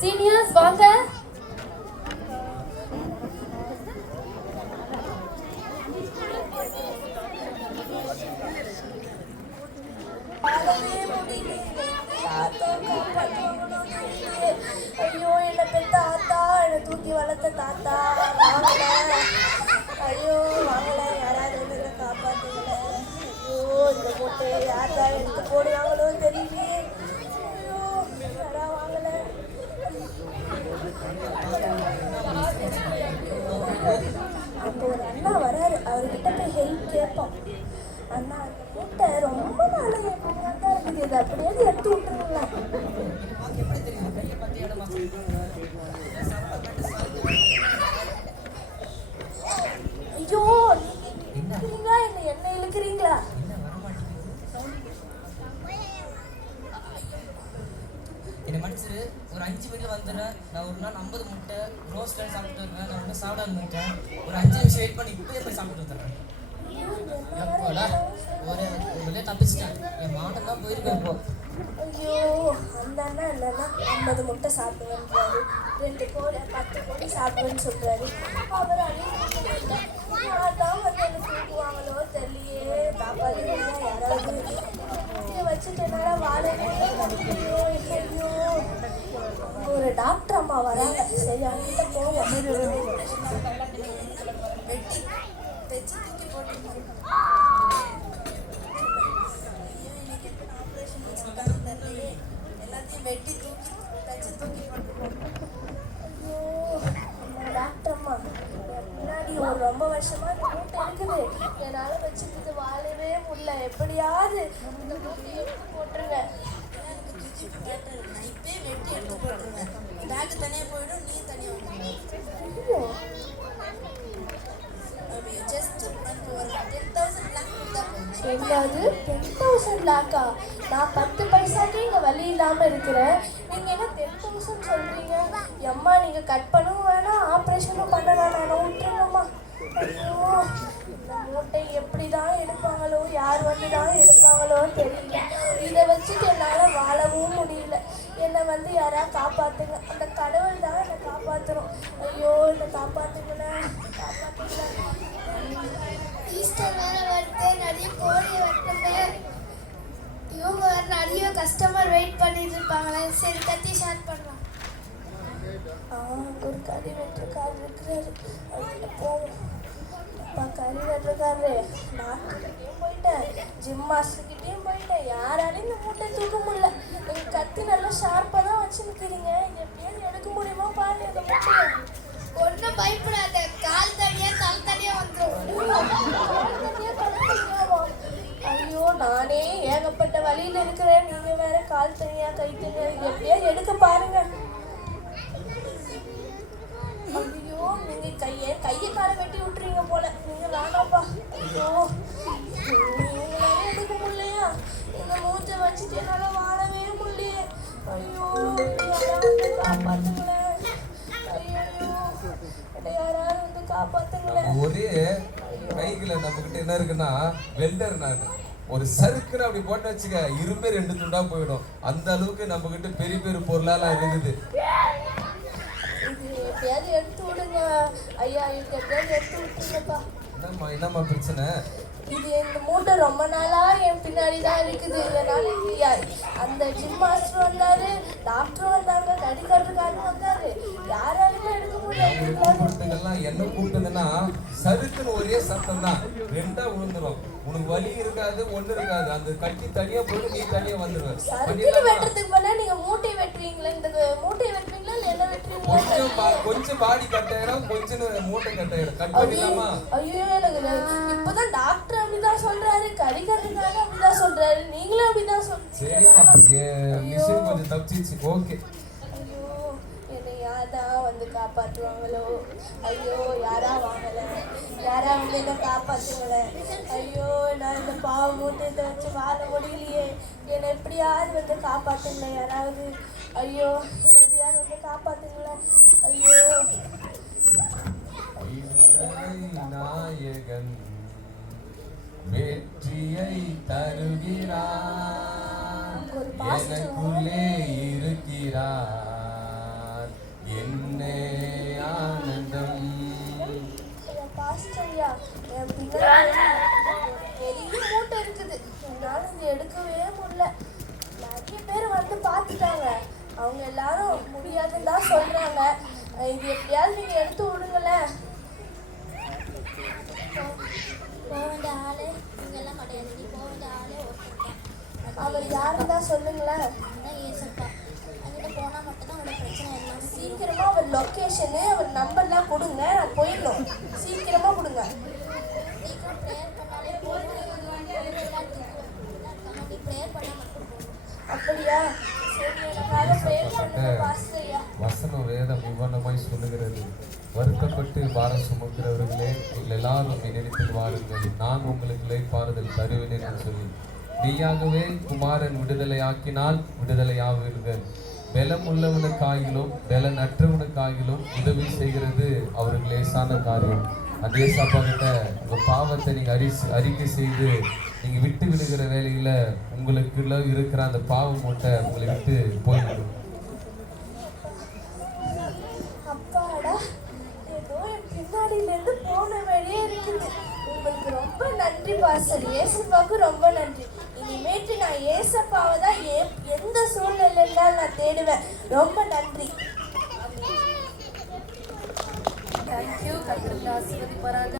Seniors வாங்க. ஐயோ, என்ன பெத்த ஆத்தா, என்னை தூக்கி வளர்த்த தாத்தா வாங்கல. ஐயோ வாங்கல, யாராவது என்ன காப்பாத்துங்கள. ஐயோ, இந்த மூட்டையை யார் தான் எடுத்து போடுவாங்களோ தெரியலையே. ஐயோ, யாரா வாங்கல. அப்போ ஒரு அண்ணா வராரு, அவர்கிட்ட போய் ஹெல்ப் கேட்போம். அண்ணா, அந்த மூட்டை ரொம்ப நாளாக தான் இருக்குது, இது அப்படியே எடுத்து விட்டுருங்களா? ஐயோ, நீங்க என்ன இழுக்கிறீங்களா? என்னை மன்னிச்சிரு, ஒரு 5 மினிட்ல வந்துடுறேன். நான் ஒரு நாள் 50 முட்டை ரோஸ்ட் சாப்பிட்டு இருக்கேன். நான் ஒன்றும் சாப்பிடாம இருக்கேன். ஒரு 5 நிமிஷம் வெயிட் பண்ணி இப்போயே போய் சாப்பிட்டு வந்துடுறேன். எப்போடா ஒரே தப்பிச்சிட்டேன். என் மாட்டம் தான் போயிருக்கேன் இப்போ. ஐயோ, அந்த அண்ணா இல்லைன்னா 50 முட்டை சாப்பிடுவேன்றாரு, 2 கோழி 10 கோழி சாப்பிடுவேன்னு சொல்றாரு. அவர் அதான் வந்து என்ன தூக்குவாங்களோ தெரியலையே. காப்பாற்றுங்க யாராவது. வச்சுட்டு என்னால் வாழவே ஐயோ. ஒரு டாக்டர் அம்மா வராங்க, சரி அவங்ககிட்ட போவோம். வெட்டி தைச்சு தூக்கி போட்டு எல்லாத்தையும் வெட்டி தூக்கி தச்சு தூக்கி போட்டு. ஐயோ, டாக்டர் அம்மா, முன்னாடி ஒரு ரொம்ப வருஷமா இந்த மூட்டை இருக்குது, என்னால் வச்சுக்கிட்டு வாழவே முடியல. எப்படியாவது இந்த மூட்டையை எடுத்து போட்டுருங்க. நான் இப்பயே வெட்டி எடுத்து போட்டுருவேன். பேக்கு தனியாக போயிடும், நீ தனியாக வந்துடுவேன். ஜஸ்ட் ஒரு 10,000 லேக் கொடுத்தா போதும். என்னது 10,000 லேக்கா? நான் 10 பைசாக்கே இங்கே வழி இல்லாமல் இருக்கிறேன். நீங்கள் என்ன 10,000 சொல்கிறீங்க? அம்மா, நீங்கள் கட் பண்ணவும் வேணாம், ஆப்ரேஷனும் பண்ண வேணாம், விட்டுருங்கம்மா. ஐயோ, இந்த மூட்டை எப்படி தான் எடுப்பாங்களோ, யார் வந்து தான் எடுப்பாங்களோ தெரியல. இதை வச்சுட்டு என்னால் வாழவும் முடியல. என்னை வந்து யாராவது காப்பாற்றுங்க. அந்த கடவுள் தான் என்னை காப்பாற்றணும். ஐயோ, என்னை காப்பாற்றுங்களேன், காப்பாற்றுங்களேன். ஈஸ்டர் வேற வருது, நிறைய கோழி வெட்டல. இவங்க வேற நிறைய கஸ்டமர் வெயிட் பண்ணிட்டு இருப்பாங்களே. சரி, கத்தி ஸ்டார்ட் பண்ணலாம். ஒரு கறி வெட்டுக்காரர் இருக்கிறாரு, அவர்கிட்ட போவோம். அப்பா, கறி வெட்டுக்காரரு, டாக்டர்கிட்டையும் போயிட்டேன், ஜிம் மாஸ்டர்கிட்டையும் போயிட்டேன், யாராலையும் இந்த மூட்டை தூக்க முடியல. நீங்கள் கத்தி நல்லா ஷார்ப்பாக தான் வச்சு நிற்கிறீங்க, இது எப்படியாவது எடுக்க முடியுமா பாருங்க இந்த மூட்டையை. ஒன்றும் பயப்படாத, கால் தனியா தலை தனியா வந்துடும். ஐயோ, நானே ஏகப்பட்ட வழியில் இருக்கிறேன், நீங்கள் வேற கால் தனியா கை தனியா, இது எப்படியாவது எடுக்க பாருங்க. ஐயோ, நீங்கள் கையை காலை வெட்டி விட்டுறீங்க போல, நீங்கள் வேணாப்பா. ஐயோ, நீங்களால எடுக்க முடியலையா? இந்த மூச்சை வச்சுட்டு என்னால் வாழவே முடியலையே. ஐயோ, யாராவது வந்து காப்பாற்றுங்களேன். ஐயோ, யாராவது வந்து காப்பாற்றுங்களேன். ஒரே கைகளை நம்ம கிட்ட என்ன இருக்குன்னா, வெல்டர். நான் ஒரு சறுக்குன்னு அப்படி போட்டு வச்சுக்க, இரும்பே 2 துண்டா போயிடும். அந்த அளவுக்கு நம்ம கிட்ட பெரிய பெரிய பொருளாலாம் இருக்குது. இது எப்படியாவது எடுத்து விடுங்க ஐயா, இது எப்படியாவது எடுத்து விட்டுருங்கப்பா. என்னம்மா பிரச்சனை? இது இந்த மூட்டை ரொம்ப நாளா என் பின்னாடி தான் இருக்குது. இதனால அந்த ஜிம் மாஸ்டர் வந்தாரு, டாக்டர் வந்தாங்க, கடிக்காரருக்காரரும் வந்தாரு, யாராலுமே எடுக்க முடியாது. கூப்பிடுறதுக்கெல்லாம் என்ன கூப்பிட்டதுன்னா, சறுக்குன்னு ஒரே சத்தம் தான், 2ஆ விழுந்துரும். உனக்கு வலி இருக்காது, ஒண்ணு இருக்காது. அந்த கட்டி தனியா போட்டு நீ தனியா வந்துருவ. சறுக்குன்னு வெட்டுறதுக்கு போல நீங்க மூட்டையை வெட்டுவீங்களா? இந்த மூட்டையை வெட்டுவீங்களா இல்ல என்ன வெட்டுவீங்களா? கொஞ்சம் பாடி கட்டாயிடும், கொஞ்சம் மூட்டை கட்டாயிடும். கட் பண்ணிடலாமா? ஐயோ, எனக்கு இப்பதான் டாக்டர் அப்படிதான் சொல்றாரு, கடிக்காரருக்காக அப்படிதான் சொல்றாரு, நீங்களும் அப்படிதான் சொல்றீங்க. சரிம்மா, மிஷின் கொஞ்சம் தப்பிச்சிச்சு. ஓகே. ஐயோ, என்னை யாரா வந்து காப்பாற்றுவாங்களோ? ஐயோ, யாரா வாங்கல, யாரா வந்து என்ன காப்பாற்றுங்கள. ஐயோ, நான் இந்த பாவ மூட்டை வச்சு வாழ முடியலையே. என்னை எப்படியாவது வந்து காப்பாற்றுங்களேன் யாராவது. ஐயோ, என்னை எப்படியாவது வந்து காப்பாற்றுங்களேன். ஐயோ, நாயகன் வெற்றியை தருகிறான், எனக்குள்ளே இருக்கிறான். பெரிய மூட்டை இருக்குது, என்னால இதை எடுக்கவே முடியல. நிறைய பேர் வந்து பார்த்துட்டாங்க, அவங்க எல்லாரும் முடியாதுன்னு தான் சொல்றாங்க. இது எப்படியாவது நீங்க எடுத்து விடுங்களேன். போகிற ஆளு இங்கெல்லாம் கிடையாது, நீ போகிற ஆளே ஒருத்தர் அவர் யாருன்னு தான் சொல்லுங்களேன். தான் ஏசப்பா. அங்கிட்ட போனால் மட்டும்தான் அவனோட பிரச்சனை எல்லாம் சீக்கிரமா அவர் லொக்கேஷனு அவர் நம்பர்லாம் கொடுங்க, நான் போயிடணும். சீக்கிரமா கொடுங்க. சீக்கிரம் ப்ரேயர் பண்ணாலே போதும். நீ ப்ரேயர் பண்ணால் மட்டும் போதும். அப்படியா? சரி, எனக்காக ப்ரேயர் பண்ணுங்க பாஸ்டர்யா. வசனம் வேதம் விவரணமாய் சொல்லுகிறது, வருத்தப்பட்டு பாரம் சுமக்கிறவர்களே நீங்கள் எல்லாரும் என்னிடத்தில் வாருங்கள், நான் உங்களுக்கு இளைப்பாறுதல் தருவேன் என்று சொல்லி நீயாகவே குமாரன் விடுதலை ஆக்கினால் விடுதலை ஆவீர்கள். பலம் உள்ளவனுக்காகிலும் பலன் அற்றவனுக்காகிலும் உதவி செய்கிறது அவருக்கு லேசான காரியம். அதே சாப்பாகிட்ட உங்க பாவத்தை நீங்க அறிக்கை செய்து நீங்க விட்டு விடுகிற வேலையில உங்களுக்குள்ள இருக்கிற அந்த பாவம் மூட்டை உங்களை விட்டு போய்விடும். அப்பாடா, ஏதோ என் பின்னாடியில இருந்து போன வழியே இருக்குது. உங்களுக்கு ரொம்ப நன்றி பாஸ்டர். ஏசப்பாவுக்கு ரொம்ப நன்றி. இனிமேட்டு நான் ஏசப்பாவை தான் எந்த சூழ்நிலையில நான் தேடுவேன். ரொம்ப நன்றி. தேங்க்யூ. கர்த்தர் ஆசீர்வதிப்பாராக.